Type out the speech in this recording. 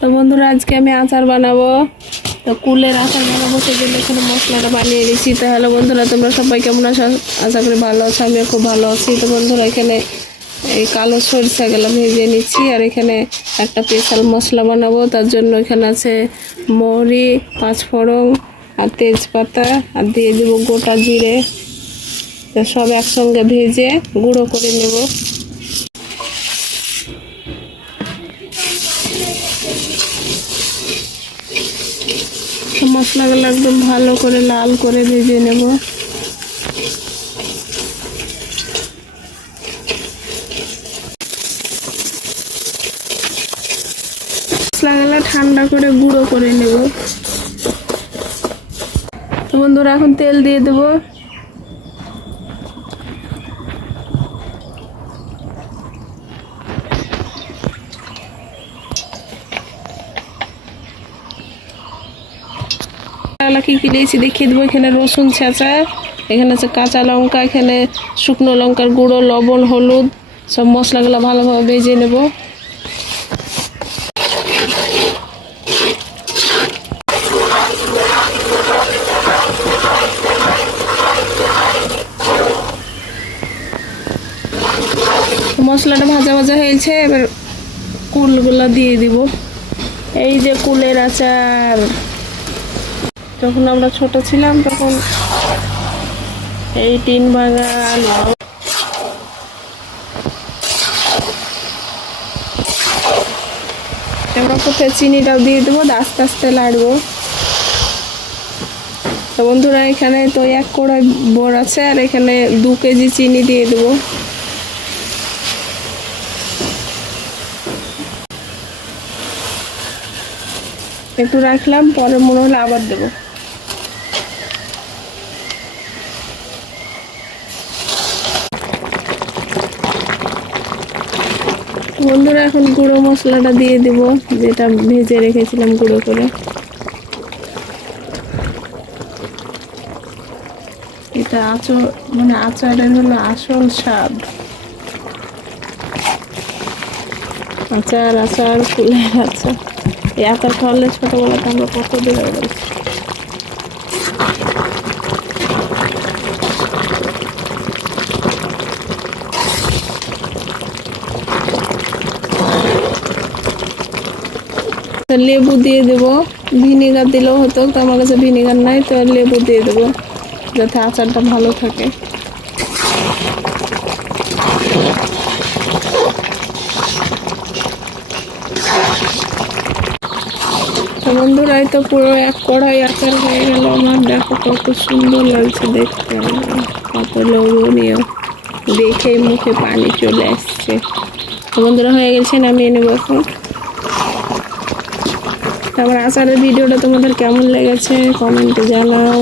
তো বন্ধুরা আজকে আমি আচার বানাবো। তো কুলের আচার বানাবো, সেই জন্য এখানে মশলাটা বানিয়ে দিচ্ছি। তাহলে বন্ধুরা তোমরা সবাই কেমন আছো? আশা করি ভালো আছো, আমিও খুব ভালো আছি। তো বন্ধুরা এখানে এই কালো সরিষা গেলাম ভেজে নিচ্ছি, আর এখানে একটা স্পেশাল মশলা বানাবো। তার জন্য এখানে আছে মৌরি, পাঁচফোড়ন আর তেজপাতা, আর দিয়ে দেবো গোটা জিরে। তো সব একসঙ্গে ভেজে গুঁড়ো করে নেব। মশলাগুলো একদম ভালো করে লাল করে ভেজে নেব। মশলাগুলো ঠান্ডা করে গুঁড়ো করে নেব। তো বন্ধুরা এখন তেল দিয়ে দেব। কি কি দিয়েছি দেখিয়ে দেবো। এখানে রসুন ছেঁচা, এখানে আছে কাঁচা লঙ্কা, এখানে শুকনো লঙ্কার গুঁড়ো, লবণ, হলুদ, সব মশলাগুলো ভালোভাবে ভেজে নেব। মশলাটা ভাজা ভাজা হয়েছে, এবার কুলগুলো দিয়ে দিব। এই যে কুলের আচার, যখন আমরা ছোট ছিলাম তখন এই টিন বাগান। আমরা কোথায় চিনিটাও দিয়ে দেবো, আস্তে আস্তে লাড়বো। তো বন্ধুরা এখানে তো 1 কড়াই বোর আছে, আর এখানে 2 কেজি চিনি দিয়ে দেবো। একটু রাখলাম, পরে মনে হলে আবার দেবো। বন্ধুরা এখন গুঁড়ো মশলাটা দিয়ে দেব, যেটা ভেজে রেখেছিলাম গুঁড়ো করে। এটা আচারের হলো আসল স্বাদ। আচার কুলের আচার, এই আচার খাওয়ালে ছোটবেলাতে আমরা কত দিন হয়ে গেছি। লেবু দিয়ে দেব, ভিনেগার দিলেও হতো, তো আমার কাছে ভিনেগার নাই, তো লেবু দিয়ে দেবো যাতে আচারটা ভালো থাকে। তো বন্ধুরা এই তো পুরো 1 কড়াই আচার হয়ে গেল আমার। দেখো কত সুন্দর লাগছে দেখতে, কত লোভনীয়, দেখেই মুখে পানি চলে আসছে। তো বন্ধুরা হয়ে গেছে, নামিয়ে নেবো এখন। তারপর আচারের ভিডিওটা তোমাদের কেমন লেগেছে কমেন্টে জানাও।